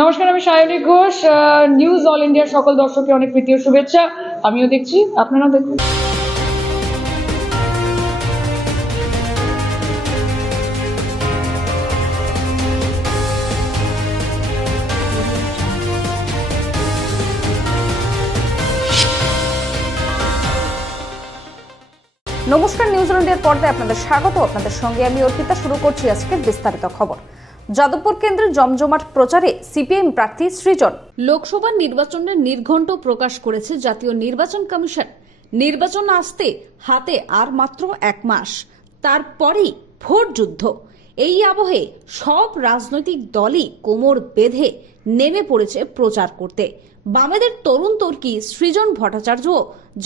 নমস্কার, আমি Sayani Ghosh news all ইন্ডিয়ার সকল দর্শককে অনেক প্রীতি ও শুভেচ্ছা। আমিও দেখছি, আপনারাও দেখুন। নমস্কার নিউজ ইন্ডিয়ার পর্দায় আপনাদের স্বাগত। আপনাদের সঙ্গে আমি অর্পিতা, শুরু করছি আজকের বিস্তারিত খবর। যাদবপুর কেন্দ্রে জমজমাট প্রচারে সিপিএম প্রার্থী সৃজন। লোকসভা নির্বাচনের নির্ঘণ্ট প্রকাশ করেছে জাতীয় নির্বাচন কমিশন। নির্বাচন আসতে হাতে আর মাত্র এক মাস। তারপরেই ভোট যুদ্ধ। এই আবহে সব রাজনৈতিক দলই কোমর বেঁধে নেমে পড়েছে প্রচার করতে। বামেদের তরুণ তর্কি সৃজন ভট্টাচার্য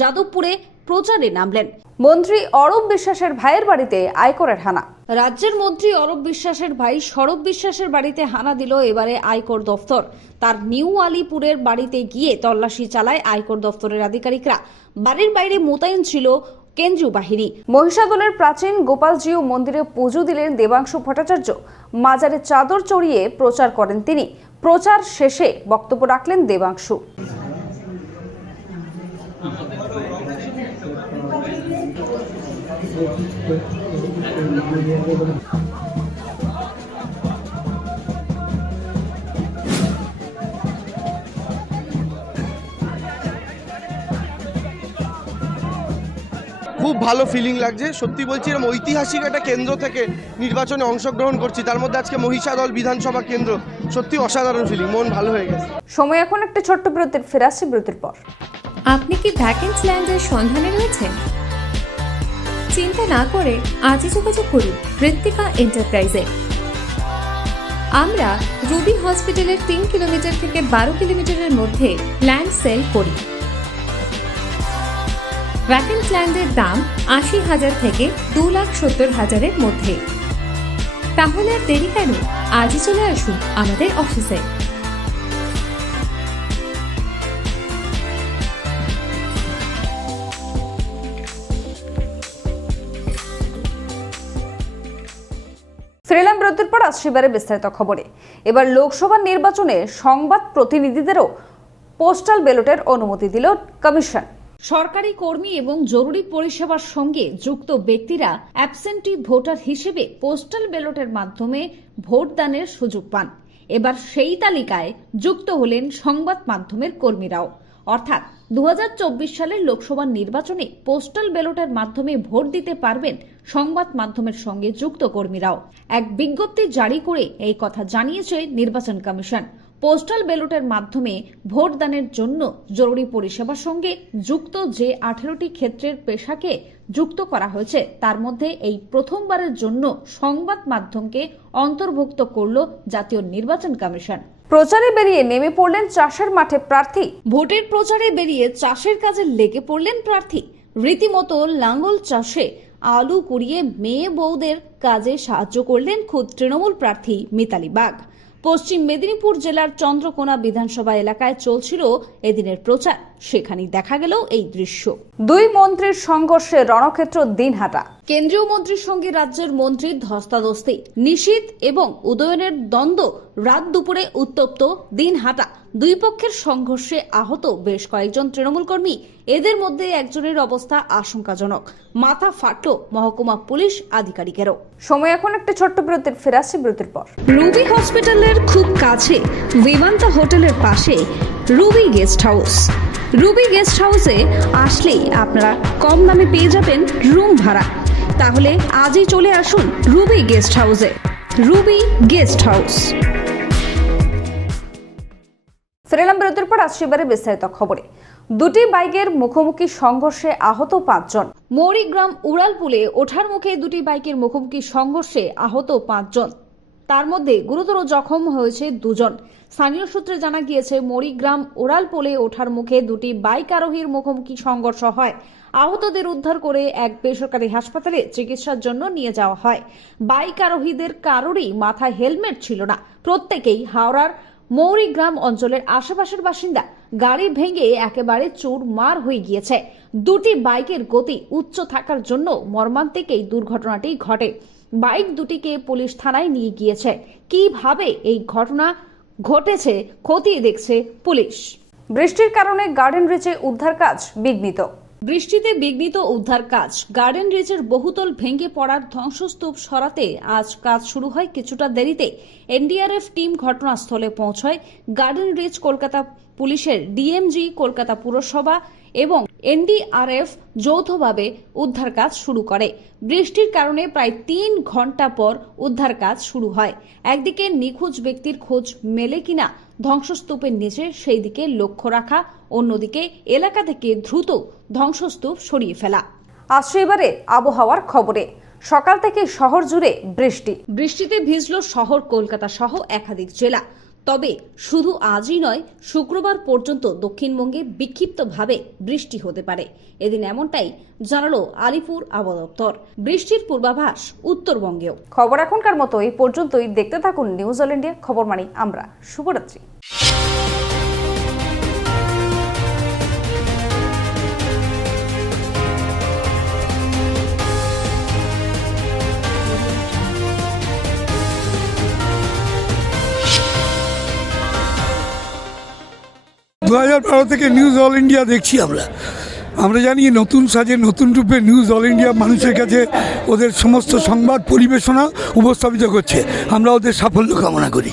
যাদবপুরে প্রচারে নামলেন। মন্ত্রী অরূপ বিশ্বাসের ভাইয়ের বাড়িতে আয়করের হানা। রাজ্যের মন্ত্রী অরূপ বিশ্বাসের ভাই সরব বিশ্বাসের বাড়িতে হানা দিল এবারে আয়কর দফতর। তার নিউ আলিপুরের বাড়িতে গিয়ে তল্লাশি চালায় আয়কর দফতরের আধিকারিকরা। বাড়ির বাইরে মোতায়েন ছিল কেন্দ্রীয় বাহিনী। মহিষাদলের প্রাচীন গোপালজিউ মন্দিরে পুজো দিলেন দেবাংশু ভট্টাচার্য। মাজারে চাদর চড়িয়ে প্রচার করেন তিনি। প্রচার শেষে বক্তব্য রাখলেন দেবাংশু। খুব ভালো ফিলিং লাগছে। সত্যি বলছি এরকম ঐতিহাসিক একটা কেন্দ্র থেকে নির্বাচনে অংশগ্রহণ করছি তার মধ্যে আজকে মহিষাদল বিধানসভা কেন্দ্র। সত্যি অসাধারণ ফিলিং মন ভালো হয়ে গেছে। সময় এখন একটা ছোট্ট বিরতির ফেরাসি বিরতির পর। আপনি কি ভ্যাকেন্স ল্যান্ডের সন্ধানে রয়েছেন? চিন্তা না করে আজই যোগাযোগ করুন ঋত্বিকা এন্টারপ্রাইজে আমরা রুবি হসপিটালের তিন কিলোমিটার থেকে বারো কিলোমিটারের মধ্যে ল্যান্ড সেল করি। ভ্যাকেন্স ল্যান্ডের দাম আশি হাজার থেকে দু লাখ সত্তর হাজারের মধ্যে। তাহলে আর দেরি কেন? আজই চলে আসুন আমাদের অফিসে ফিরলাম বিরতির পর আসছে এবারে বিস্তারিত খবরে। এবার লোকসভা নির্বাচনে সংবাদ প্রতিনিধিদেরও পোস্টাল ব্যালটের অনুমতি দিল কমিশন। সরকারি কর্মী এবং জরুরি পরিষেবার সঙ্গে যুক্ত ব্যক্তিরা অ্যাবসেন্টি ভোটার হিসেবে পোস্টাল ব্যালটের মাধ্যমে ভোটদানের সুযোগ পান। এবার সেই তালিকায় যুক্ত হলেন সংবাদ মাধ্যমের কর্মীরাও। অর্থাৎ দু হাজার চব্বিশ সালের লোকসভা নির্বাচনে পোস্টাল ব্যালটের মাধ্যমে ভোট দিতে পারবেন সংবাদ মাধ্যমের সঙ্গে যুক্ত কর্মীরাও। এক বিজ্ঞপ্তি জারি করে এই কথা জানিয়েছে নির্বাচন কমিশন। পোস্টাল ব্যালটের মাধ্যমে ভোটদানের জন্য জরুরি পরিষেবার সঙ্গে যুক্ত যে আঠেরোটি ক্ষেত্রের পেশাকে যুক্ত করা হয়েছে, তার মধ্যে এই প্রথমবারের জন্য সংবাদ মাধ্যমকে অন্তর্ভুক্ত করল জাতীয় নির্বাচন কমিশন। প্রচারে বেরিয়ে নেমে পড়লেন চাষের মাঠে প্রার্থী। ভোটের প্রচারে বেরিয়ে চাষের কাজে লেগে পড়লেন প্রার্থী। রীতিমতো লাঙ্গল চাষে আলু কুড়িয়ে মেয়ে বৌদের কাজে সাহায্য করলেন খুদ তৃণমূল প্রার্থী মিতালি বাগ। পশ্চিম মেদিনীপুর জেলার চন্দ্রকোনা বিধানসভা এলাকায় চলছিল এদিনের প্রচার। সেখানেই দেখা গেল এই দৃশ্য। দুই মন্ত্রীর সংঘর্ষে রণক্ষেত্র দিনহাটা। কেন্দ্রীয় মন্ত্রীর সঙ্গে রাজ্যের মন্ত্রীর ধস্তাধস্তি নিশীত এবং উদয়নের দ্বন্দ্ব রাত দুপুরে উত্তপ্ত দিনহাটা। দুই পক্ষের সংঘর্ষে আহত বেশ কয়েকজন তৃণমূল কর্মী। এদের মধ্যে একজনের অবস্থা আশঙ্কাজনক। মাথা ফাটল মহকুমা পুলিশ আধিকারিকেরও। সময় এখন একটা ছোট্ট বিরতির ফেরাসি বিরতির পর। রুবি হসপিটালের খুব কাছে বিমান্তা হোটেলের পাশে Ruby guest house. Ruby guest হাউসে আসলেই আপনারা কম দামে পেয়ে যাবেন রুম ভাড়া। তাহলে আজই চলে আসুন রুবি গেস্ট হাউসে রুবি গেস্ট হাউস ফিরেলাম বিরতির পর আসছে এবারে বিস্তারিত খবরে। দুটি বাইকের মুখোমুখি সংঘর্ষে আহত পাঁচজন। মৌরিগ্রাম উড়ালপুলে ওঠার মুখে দুটি বাইকের মুখোমুখি সংঘর্ষে আহত পাঁচজন। তার মধ্যে গুরুতর জখম হয়েছে দুজন। স্থানীয় সূত্রে জানা গিয়েছে, মরিগ্রাম ওরাল পোলে ওঠার মুখে দুটি বাইক আরোহীর মুখোমুখি সংঘর্ষ হয়। আহতদের উদ্ধার করে এক বেসরকারি হাসপাতালে চিকিৎসার জন্য নিয়ে যাওয়া হয়। বাইক আরোহীদের কারোরই মাথায় হেলমেট ছিল না। প্রত্যেকেই হাওড়ার মৌরিগ্রাম অঞ্চলের আশেপাশের বাসিন্দা। গাড়ি ভেঙে একেবারে চোর মার হয়ে গিয়েছে। দুটি বাইকের গতি উচ্চ থাকার জন্য মর্মান্তিক এই দুর্ঘটনাটি ঘটে। বাইক দুটিকে পুলিশ থানায় নিয়ে গিয়েছে। কীভাবে এই ঘটনা ঘটেছে খতিয়ে দেখছে পুলিশ। বৃষ্টির কারণে গার্ডেন রিচে উদ্ধার কাজ বিঘ্নিত। বৃষ্টিতে বিঘ্নিত উদ্ধার কাজ। গার্ডেন রিচের বহুতল ভেঙে পড়ার ধ্বংসস্তূপ সরাতে আজ কাজ শুরু হয় কিছুটা দেরিতে। এনডিআরএফ টিম ঘটনাস্থলে পৌঁছয়। গার্ডেন রিচ কলকাতা পুলিশের ডিএমজি কলকাতা পুরসভা এবং এনডিআরএফ যৌথভাবে উদ্ধার কাজ শুরু করে। বৃষ্টির কারণে প্রায় তিন ঘণ্টা পর উদ্ধার কাজ শুরু হয়। একদিকে নিখোঁজ ব্যক্তির খোঁজ মেলে কিনা ধ্বংসস্তূপের নিচে সেই দিকে লক্ষ্য রাখা, অন্যদিকে এলাকা থেকে দ্রুত ধ্বংসস্তূপ সরিয়ে ফেলা। আসছে এবারে আবহাওয়ার খবরে। সকাল থেকে শহর জুড়ে বৃষ্টি। বৃষ্টিতে ভিজল শহর, কলকাতা সহ একাধিক জেলা। তবে শুধু আজই নয়, শুক্রবার পর্যন্ত দক্ষিণবঙ্গে বিক্ষিপ্তভাবে বৃষ্টি হতে পারে। এদিন এমনটাই জানালো আলিপুর আবহাওয়া দপ্তর। বৃষ্টির পূর্বাভাস উত্তরবঙ্গেও। খবর এখনকার মতো এই পর্যন্তই। দেখতে থাকুন নিউজ অল ইন্ডিয়া খবর মানি আমরা। শুভরাত্রি। দু হাজার বারো থেকে নিউজ অল ইন্ডিয়া দেখছি আমরা। আমরা জানি নতুন সাজে নতুন রূপে নিউজ অল ইন্ডিয়া মানুষের কাছে ওদের সমস্ত সংবাদ পরিবেশনা উপস্থাপিত করছে। আমরা ওদের সাফল্য কামনা করি।